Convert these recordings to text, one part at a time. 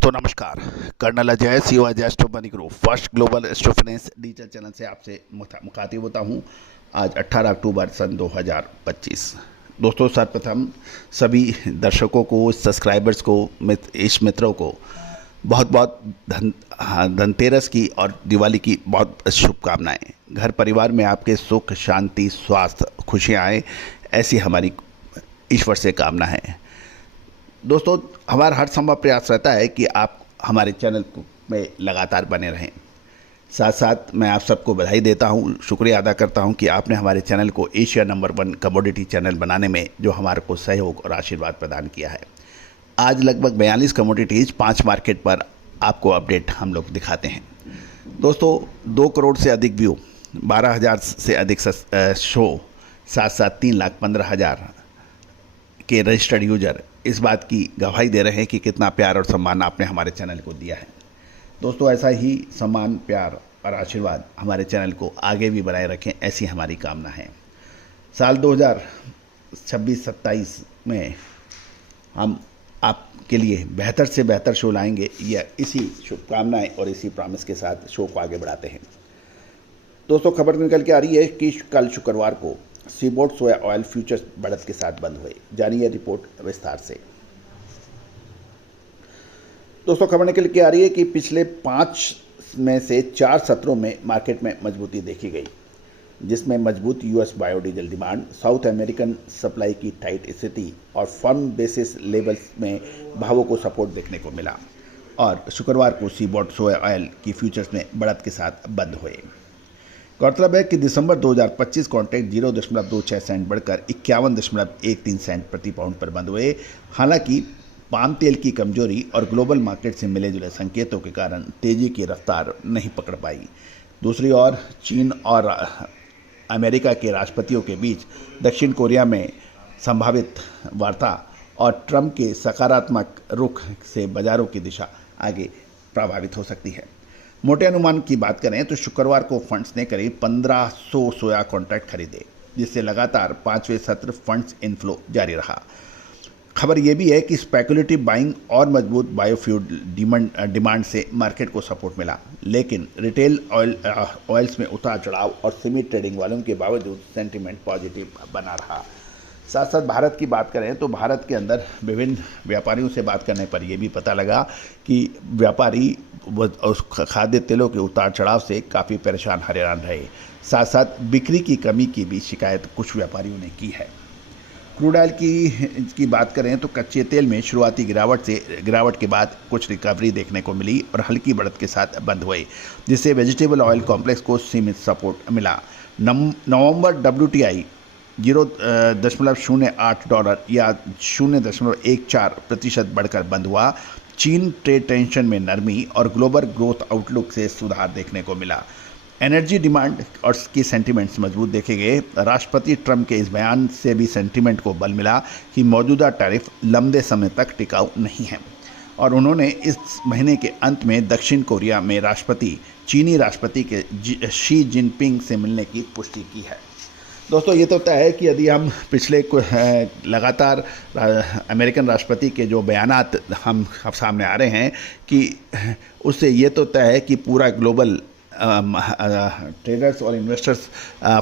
दोस्तों नमस्कार। Colonel Ajay CO Ajay astro money group first global astro finance digital channel से आपसे मुखातिब होता हूं। आज 18 अक्टूबर सन 2025। दोस्तों सर्वप्रथम सभी दर्शकों को, सब्सक्राइबर्स को, इष्ट मित्रों को बहुत बहुत धनतेरस की और दिवाली की बहुत शुभकामनाएं। घर परिवार में आपके सुख शांति स्वास्थ्य खुशियाँ आए, ऐसी हमारी ईश्वर से कामना है। दोस्तों हमारा हर संभव प्रयास रहता है कि आप हमारे चैनल में लगातार बने रहें। साथ साथ मैं आप सबको बधाई देता हूं, शुक्रिया अदा करता हूं कि आपने हमारे चैनल को एशिया नंबर 1 कमोडिटी चैनल बनाने में जो हमारे को सहयोग और आशीर्वाद प्रदान किया है। आज लगभग 42 कमोडिटीज़ 5 मार्केट पर आपको अपडेट हम लोग दिखाते हैं। दोस्तों 2 करोड़ से अधिक व्यू, 12,000 से अधिक शो, साथ साथ 3,15,000 के रजिस्टर्ड यूजर इस बात की गवाही दे रहे हैं कि कितना प्यार और सम्मान आपने हमारे चैनल को दिया है। दोस्तों ऐसा ही सम्मान, प्यार और आशीर्वाद हमारे चैनल को आगे भी बनाए रखें, ऐसी हमारी कामना है। साल 2026-27 में हम आपके लिए बेहतर से बेहतर शो लाएंगे, या इसी शुभकामनाएं और इसी प्रॉमिस के साथ शो को आगे बढ़ाते हैं। दोस्तों खबर निकल के आ रही है कि कल शुक्रवार को सीबोर्ड सोया ऑयल फ्यूचर्स बढ़त के साथ बंद हुए। जानिए रिपोर्ट विस्तार से। दोस्तों खबर निकल के आ रही है कि पिछले 5 में से 4 सत्रों में मार्केट में मजबूती देखी गई, जिसमें मजबूत US biodiesel demand, south American supply की टाइट स्थिति और फर्म बेसिस लेवल्स में भावों को सपोर्ट देखने को मिला और शुक्रवार को सीबोर्ड सोया ऑयल की फ्यूचर्स में बढ़त के साथ बंद हुए। गौरतलब है कि दिसंबर 2025 कॉन्ट्रैक्ट 0.26 सेंट बढ़कर 51.13 सेंट प्रति पाउंड पर बंद हुए। हालांकि पाम तेल की कमजोरी और ग्लोबल मार्केट से मिले जुले संकेतों के कारण तेजी की रफ्तार नहीं पकड़ पाई। दूसरी ओर चीन और अमेरिका के राष्ट्रपतियों के बीच दक्षिण कोरिया में संभावित वार्ता और ट्रंप के सकारात्मक रुख से बाजारों की दिशा आगे प्रभावित हो सकती है। मोटे अनुमान की बात करें तो शुक्रवार को फंड्स ने करीब 1500 सोया कॉन्ट्रैक्ट खरीदे, जिससे लगातार 5वें सत्र फंड्स इनफ्लो जारी रहा। खबर यह भी है कि स्पेकुलेटिव बाइंग और मजबूत बायोफ्यूल डिमांड से मार्केट को सपोर्ट मिला, लेकिन रिटेल ऑयल्स में उतार चढ़ाव और सीमित ट्रेडिंग वॉल्यूम के बावजूद सेंटीमेंट पॉजिटिव बना रहा। साथ साथ भारत की बात करें तो भारत के अंदर विभिन्न व्यापारियों से बात करने पर यह भी पता लगा कि व्यापारी खाद्य तेलों के उतार चढ़ाव से काफ़ी परेशान हैरान रहे। साथ साथ बिक्री की कमी की भी शिकायत कुछ व्यापारियों ने की है। क्रूड ऑयल की बात करें तो कच्चे तेल में शुरुआती गिरावट के बाद कुछ रिकवरी देखने को मिली और हल्की बढ़त के साथ बंद हुए, जिससे वेजिटेबल ऑयल कॉम्प्लेक्स को सीमित सपोर्ट मिला। नवंबर WTI $0.08 या 0.14% बढ़कर बंद हुआ। चीन ट्रेड टेंशन में नरमी और ग्लोबल ग्रोथ आउटलुक से सुधार देखने को मिला। एनर्जी डिमांड और की सेंटीमेंट्स मजबूत देखे गए। राष्ट्रपति ट्रंप के इस बयान से भी सेंटीमेंट को बल मिला कि मौजूदा टैरिफ लंबे समय तक टिकाऊ नहीं है, और उन्होंने इस महीने के अंत में दक्षिण कोरिया में चीनी राष्ट्रपति के शी जिनपिंग से मिलने की पुष्टि की है। दोस्तों ये तो तय है कि यदि हम पिछले लगातार अमेरिकन राष्ट्रपति के जो बयानात हम सामने आ रहे हैं कि उससे ये तो तय है कि पूरा ग्लोबल ट्रेडर्स और इन्वेस्टर्स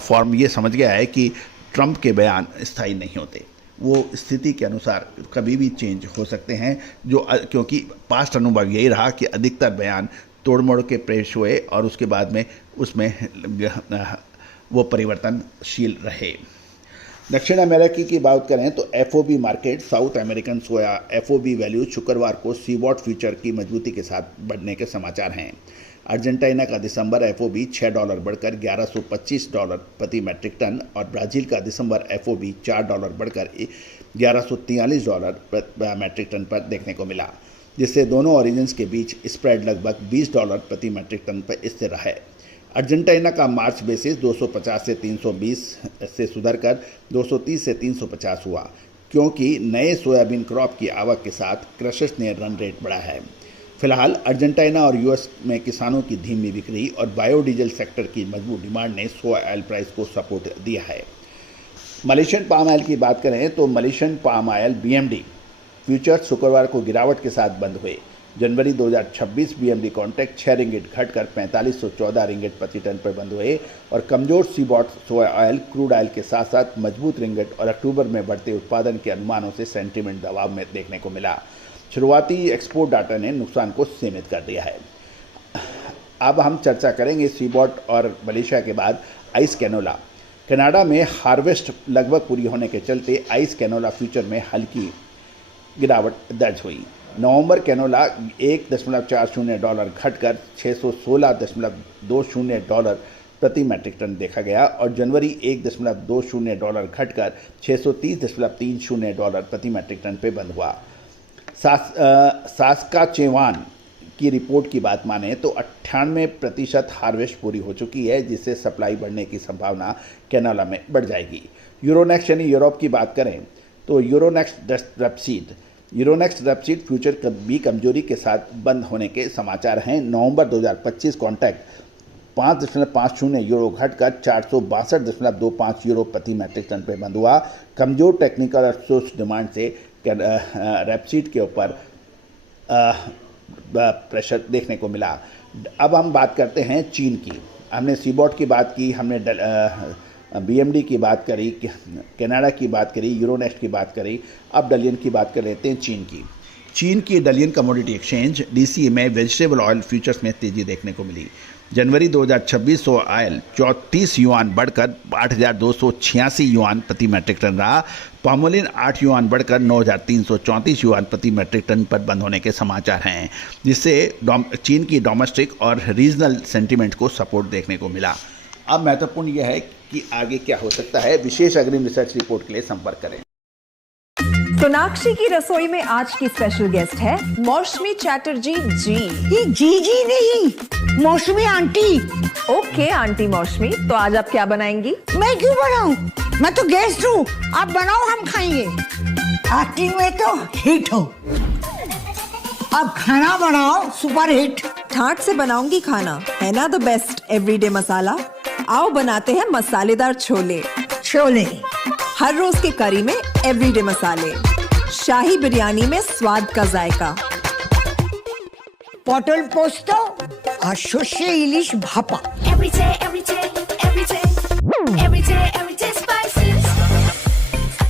फॉर्म ये समझ गया है कि ट्रंप के बयान स्थायी नहीं होते, वो स्थिति के अनुसार कभी भी चेंज हो सकते हैं, क्योंकि पास्ट अनुभव यही रहा कि अधिकतर बयान तोड़ मोड़ के पेश हुए और उसके बाद में उसमें वो परिवर्तनशील रहे। दक्षिण अमेरिका की बात करें तो FOB मार्केट, साउथ अमेरिकन सोया FOB वैल्यू शुक्रवार को सीबोर्ड फ्यूचर की मजबूती के साथ बढ़ने के समाचार हैं। अर्जेंटीना का दिसंबर FOB $6 बढ़कर $1125 प्रति मैट्रिक टन और ब्राज़ील का दिसंबर FOB $4 बढ़कर $1143 मैट्रिक टन पर देखने को मिला, जिससे दोनों ओरिजिन्स के बीच स्प्रेड लगभग $20 प्रति मैट्रिक टन पर स्थिर रहा है। अर्जेंटीना का मार्च बेसिस 250 से 320 से सुधरकर 230 से 350 हुआ, क्योंकि नए सोयाबीन क्रॉप की आवक के साथ क्रशर्स ने रन रेट बढ़ा है। फिलहाल अर्जेंटीना और यूएस में किसानों की धीमी बिक्री और बायोडीजल सेक्टर की मजबूत डिमांड ने सोया ऑयल प्राइस को सपोर्ट दिया है। मलेशियन पाम ऑयल की बात करें तो Malaysian palm oil BMD futures शुक्रवार को गिरावट के साथ बंद हुए, जनवरी 2026 बीएमडी कॉन्ट्रैक्ट 6 रिंगिट घटकर 4514 रिंगिट प्रति टन पर बंद हुए और कमजोर सीबॉट सोया ऑयल, क्रूड ऑयल के साथ साथ मजबूत रिंगिट और अक्टूबर में बढ़ते उत्पादन के अनुमानों से सेंटीमेंट दबाव में देखने को मिला। शुरुआती एक्सपोर्ट डाटा ने नुकसान को सीमित कर दिया है। अब हम चर्चा करेंगे सीबॉट और मलेशिया के बाद आइस कैनोला। कनाडा में हार्वेस्ट लगभग पूरी होने के चलते आइस कैनोला फ्यूचर में हल्की गिरावट दर्ज हुई। नवंबर कैनोला $1.40 घटकर $616.20 प्रति मैट्रिक टन देखा गया और जनवरी $1.20 घटकर $630.30 प्रति मैट्रिक टन पे बंद हुआ। सास्काचेवान की रिपोर्ट की बात माने तो 98% हार्वेस्ट पूरी हो चुकी है, जिससे सप्लाई बढ़ने की संभावना कैनोला में बढ़ जाएगी। यूरोनेक्स्ट यानी यूरोप की बात करें तो यूरोनेक्स्ट रैपसीड फ्यूचर भी कमजोरी के साथ बंद होने के समाचार हैं। नवंबर 2025 कॉन्ट्रैक्ट €5.50 घटकर €462.25 प्रति मैट्रिक टन पर बंद हुआ। कमजोर टेक्निकल और सोर्स डिमांड से रैपसीड के ऊपर प्रेशर देखने को मिला। अब हम बात करते हैं चीन की। हमने सीबॉट की बात की, हमने बीएमडी की बात करी, कनाडा की बात करी, यूरोनेक्स्ट की बात करी। अब डलियन की बात कर लेते हैं चीन की डलियन कमोडिटी एक्सचेंज डीसीए में वेजिटेबल ऑयल फ्यूचर्स में तेजी देखने को मिली। जनवरी 2026 सो ऑयल 34 युआन बढ़कर 8,286 युआन प्रति मैट्रिक टन रहा। पामोलिन 8 युआन बढ़कर 9,334 युआन प्रति मैट्रिक टन पर बंद होने के समाचार हैं, जिससे चीन की डोमेस्टिक और रीजनल सेंटीमेंट को सपोर्ट देखने को मिला। अब महत्वपूर्ण यह है कि आगे क्या हो सकता है। विशेष अग्रिम रिसर्च रिपोर्ट के लिए संपर्क करें। सोनाक्षी की रसोई में आज की स्पेशल गेस्ट है मौसमी चैटर्जी जी। ये जी नहीं, मौसमी आंटी। ओके आंटी मौसमी, तो आज आप क्या बनाएंगी? मैं क्यों बनाऊं? मैं तो गेस्ट हूँ, आप बनाओ, हम खाएंगे। एक्टिंग में तो हिट हो, अब खाना बनाओ सुपर हिट। ठाट से बनाऊंगी खाना, है ना द बेस्ट एवरीडे मसाला। आओ बनाते हैं मसालेदार छोले। हर रोज के करी में एवरीडे मसाले, शाही बिरयानी में स्वाद का जायका। पटल पोस्तो और शुष्य इलिश भापा।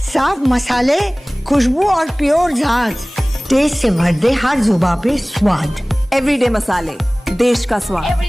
साफ मसाले, खुशबू और प्योर झाग, टेस्ट से भर दे हर जुबां पे स्वाद। एवरीडे मसाले, देश का स्वाद।